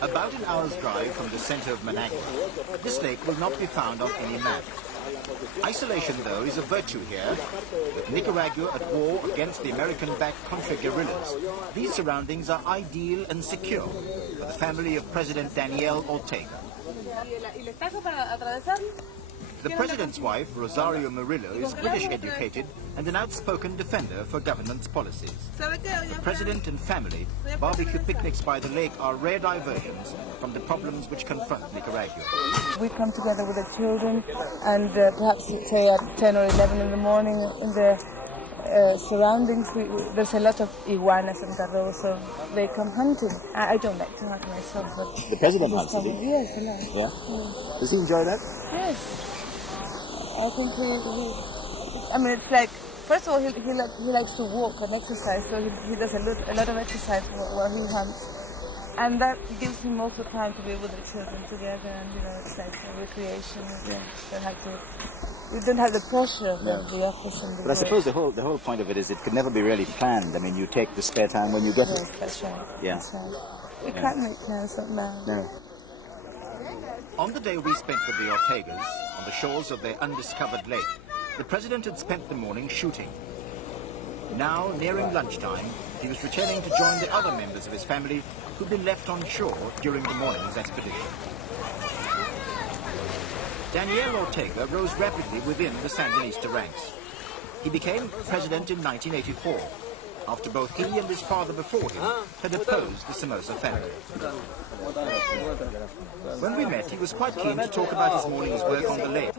About an hour's drive from the center of Managua, this lake will not be found on any map. Isolation, though, is a virtue here. With Nicaragua at war against the American-backed Contra guerrillas, these surroundings are ideal and secure for the family of President Daniel Ortega. The president's wife, Rosario Murillo, is British-educated and an outspoken defender for government's policies. The president and family, barbecue picnics by the lake are rare diversions from the problems which confront Nicaragua. We come together with the children and perhaps say at 10 or 11 in the morning in the surroundings, there's a lot of iguanas and garros, so they come hunting. I don't like to hunt myself, but... The president hunts, does he? Yes, a lot. Yeah? Does he enjoy that? Yes. I think I mean, it's like, first of all, he likes to walk and exercise, so he does a lot of exercise while he hunts. And that gives him also time to be with the children together, and, you know, it's like a recreation. Yeah. You don't have the pressure of the office and the But I suppose the whole point of it is it could never be really planned. I mean, you take the spare time when you get it. Yes, that's right. Yeah. That's right. We can't make plans right now. No. On the day we spent with the Ortegas, on the shores of their undiscovered lake, the president had spent the morning shooting. Now, nearing lunchtime, he was returning to join the other members of his family who'd been left on shore during the morning's expedition. Daniel Ortega rose rapidly within the Sandinista ranks. He became president in 1984, after both he and his father before him had opposed the Somoza family. When we met, he was quite keen to talk about his morning's work on the lake.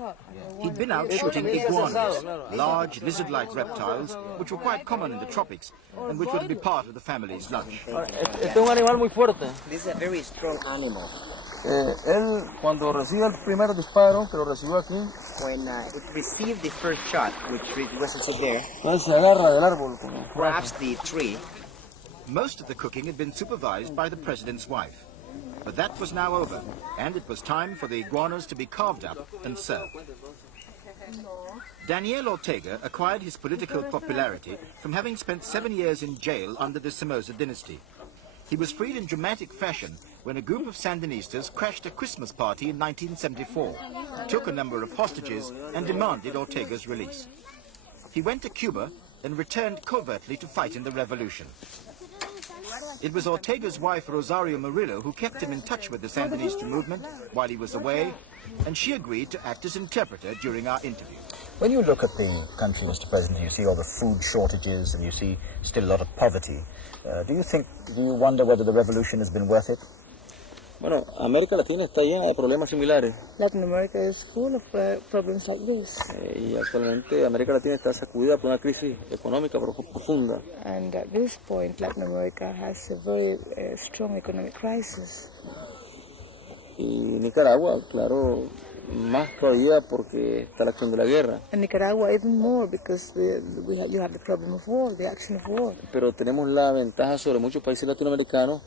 He'd been out shooting iguanas, large lizard-like reptiles, which were quite common in the tropics, and which would be part of the family's lunch. Este es un animal muy fuerte. This is a very strong animal. Él, cuando recibe el primer disparo, que lo recibió aquí, When it received the first shot, which was also there, entonces se agarra del árbol. grabs the tree. Most of the cooking had been supervised by the president's wife. But that was now over, and it was time for the iguanas to be carved up and served. Daniel Ortega acquired his political popularity from having spent 7 years in jail under the Somoza dynasty. He was freed in dramatic fashion when a group of Sandinistas crashed a Christmas party in 1974, took a number of hostages, and demanded Ortega's release. He went to Cuba and returned covertly to fight in the revolution. It was Ortega's wife, Rosario Murillo, who kept him in touch with the Sandinista movement while he was away, and she agreed to act as interpreter during our interview. When you look at the country, Mr. President, you see all the food shortages and you see still a lot of poverty. Do you wonder whether the revolution has been worth it? Bueno, América Latina está llena de problemas similares. Latin America is full of problems like this. Y actualmente América Latina está sacudida por una crisis económica profunda. And at this point, Latin America has a very strong economic crisis. Y Nicaragua, claro, más todavía porque está la acción de la guerra. And Nicaragua even more because you have the problem of war, the action of war. Pero tenemos la ventaja sobre muchos países latinoamericanos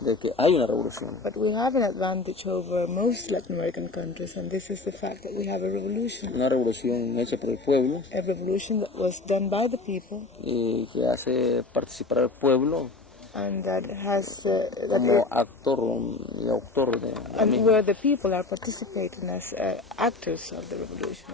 de que hay una revolución. But we have an advantage over most Latin American countries, and this is the fact that we have a revolution. Una revolución hecha por el pueblo. A revolution that was done by the people. Y que hace participar al pueblo. And that has como actor y autor de la and misma. where the people are participating as actors of the revolution.